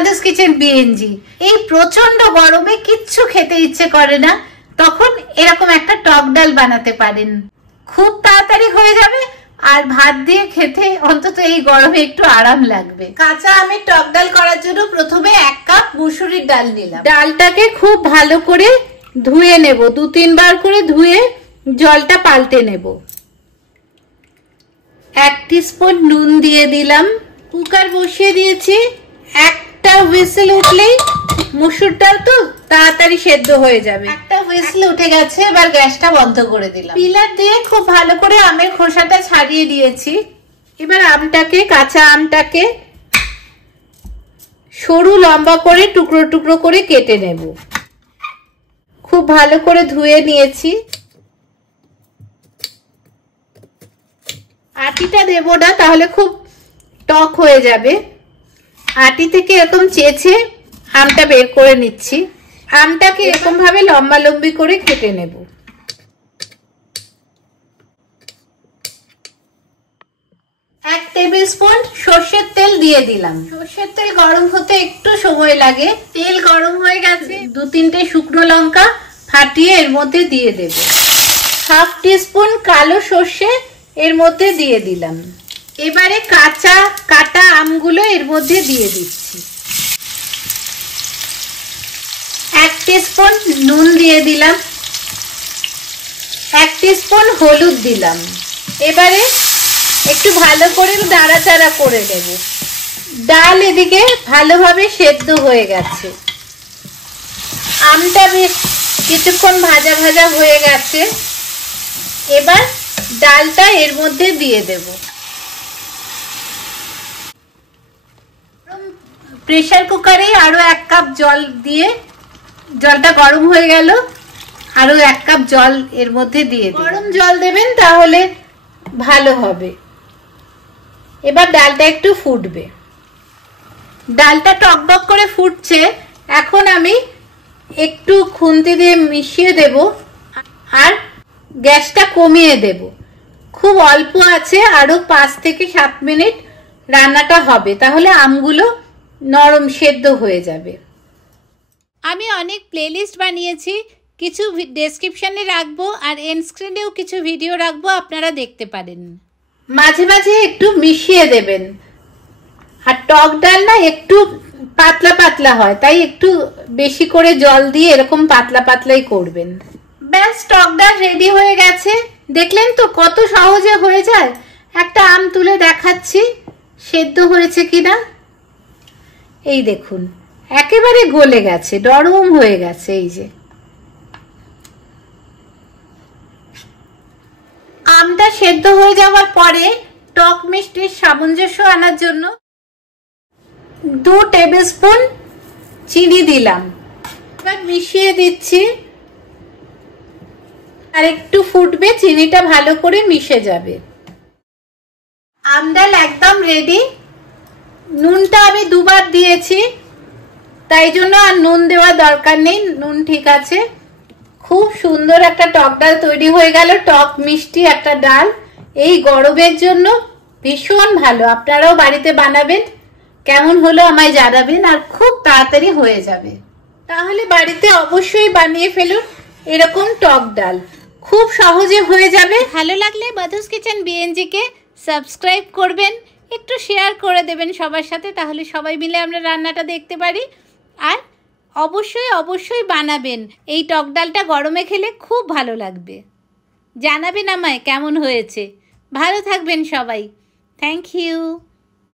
Mother's kitchen BNG. এই প্রচন্ড গরমে কিচ্ছু খেতে ইচ্ছে করে না, তখন এরকম একটা টক ডাল বানাতে পারেন, খুব তাড়াতাড়ি হয়ে যাবে আর ভাত দিয়ে খেতে অন্তত এই গরমে একটু আরাম লাগবে। কাঁচা আমের টক ডাল করার জন্য প্রথমে 1 কাপ মুসুরির ডাল নিলাম। ডালটাকে খুব ভালো করে ধুয়ে নেব, 2-3 বার করে ধুয়ে জলটা পাল্টে নেব। 1 টিস্পুন নুন দিয়ে দিলাম। কুকার বসিয়ে দিয়েছি, একটা হুইসেল উঠলেই মুসুর ডাল তো তাড়াতাড়ি সেদ্ধ হয়ে যাবে। একটা হুইসেল উঠে গেছে, এবার গ্যাসটা বন্ধ করে দিলাম। পিলার দিয়ে খুব ভালো করে আমের খোসাটা ছাড়িয়ে দিয়েছি। এবার আমটাকে, কাঁচা আমটাকে সরু লম্বা করে টুকরো টুকরো করে কেটে নেব। খুব ভালো করে ধুয়ে নিয়েছি। আটিটা দেব না, তাহলে খুব টক হয়ে যাবে। আটি থেকে এরকম চেঁচে আমটা বের করে নিচ্ছি। আমটাকে এরকম ভাবে লম্বা লম্বি করে কেটে নেব। 1 টেবিল স্পুন সর্ষের তেল দিয়ে দিলাম। সর্ষের তেল গরম হতে একটু সময় লাগে। তেল গরম হয়ে গেছে, 2-3টে শুকনো লঙ্কা ফাটিয়ে এর মধ্যে দিয়ে দেব। 1/2 টিস্পুন কালো সর্ষে এর মধ্যে দিয়ে দিলাম। এবারে কাঁচা কাটা আমগুলো এর মধ্যে দিয়ে দিচ্ছি। 1 টিস্পুন নুন দিয়ে দিলাম। 1 টিস্পুন হলুদ দিলাম। এবারে একটু ভালো করে নাড়াচাড়া করে নেব। ডাল এদিকে ভালোভাবে সেদ্ধ হয়ে গেছে। আমটা বেশ কিছুক্ষণ ভাজা ভাজা হয়ে গেছে। এবার ডালটা এর মধ্যে দিয়ে দেব। প্রেসার কুকারে আরো 1 কাপ জল দিয়ে, জলটা গরম হয়ে গেল, আরো 1 কাপ জল এর মধ্যে দিয়ে দেব। গরম জল দেবেন, তাহলে ভালো হবে। এবার ডালটা একটু ফুটবে। ডালটা টকবক করে ফুটছে। এখন আমি একটু খুন্তি দিয়ে মিশিয়ে দেব আর গ্যাসটা কমিয়ে দেব। খুব অল্প আছে, আরো 5 থেকে 7 মিনিট রান্নাটা হবে, তাহলে আমগুলো নরম সেদ্ধ হয়ে যাবে। আমি অনেক প্লেলিস্ট বানিয়েছি, কিছু ডেসক্রিপশনে রাখবো আর এন্ড স্ক্রিনেও কিছু ভিডিও রাখবো, আপনারা দেখতে পারেন। মাঝে মাঝে একটু মিশিয়ে দেবেন। আর টক ডাল না একটু পাতলা পাতলা হয়, তাই একটু বেশি করে জল দিয়ে এরকম পাতলা পাতলাই করবেন। ব্যাস, টক ডাল রেডি হয়ে গেছে। দেখলেন তো কত সহজে হয়ে যায়। একটা আম তুলে দেখাচ্ছি সেদ্ধ হয়েছে কিনা। এই দেখুন, একেবারে গলে গেছে, নরম হয়ে গেছে। এই যে আমটা সেদ্ধ হয়ে যাওয়ার পরে টক মিষ্টির সামঞ্জস্য আনার জন্য 2 টেবিল স্পুন চিনি দিলাম। এবার মিশিয়ে দিচ্ছি। আর একটু ফুটবে, চিনিটা ভালো করে মিশে যাবে। আমডাল একদম রেডি। নুনটা আমি 2 বার দিয়েছি, তাই জন্য আর নুন দেওয়া দরকার নেই, নুন ঠিক আছে। খুব সুন্দর একটা টক ডাল তৈরি হয়ে গেল। টক মিষ্টি একটা ডাল এই গরমের জন্য ভীষণ ভালো। আপনারাও বাড়িতে বানাবেন, কেমন হলো আমায় জানাবেন, আর খুব তাড়াতাড়ি হয়ে যাবে। তাহলে বাড়িতে অবশ্যই বানিয়ে ফেলুন এরকম টক ডাল, খুব সহজে হয়ে যাবে। ভালো লাগলে মাদার্স কিচেন বিএনজি কে সাবস্ক্রাইব করবেন, একটু শেয়ার করে দেবেন সবার সাথে, তাহলে সবাই মিলে আমরা রান্নাটা দেখতে পারি। আর অবশ্যই অবশ্যই বানাবেন। এই টক ডালটা গরমে খেলে খুব ভালো লাগবে। জানাবেন আমায় কেমন হয়েছে। ভালো থাকবেন সবাই। Thank you.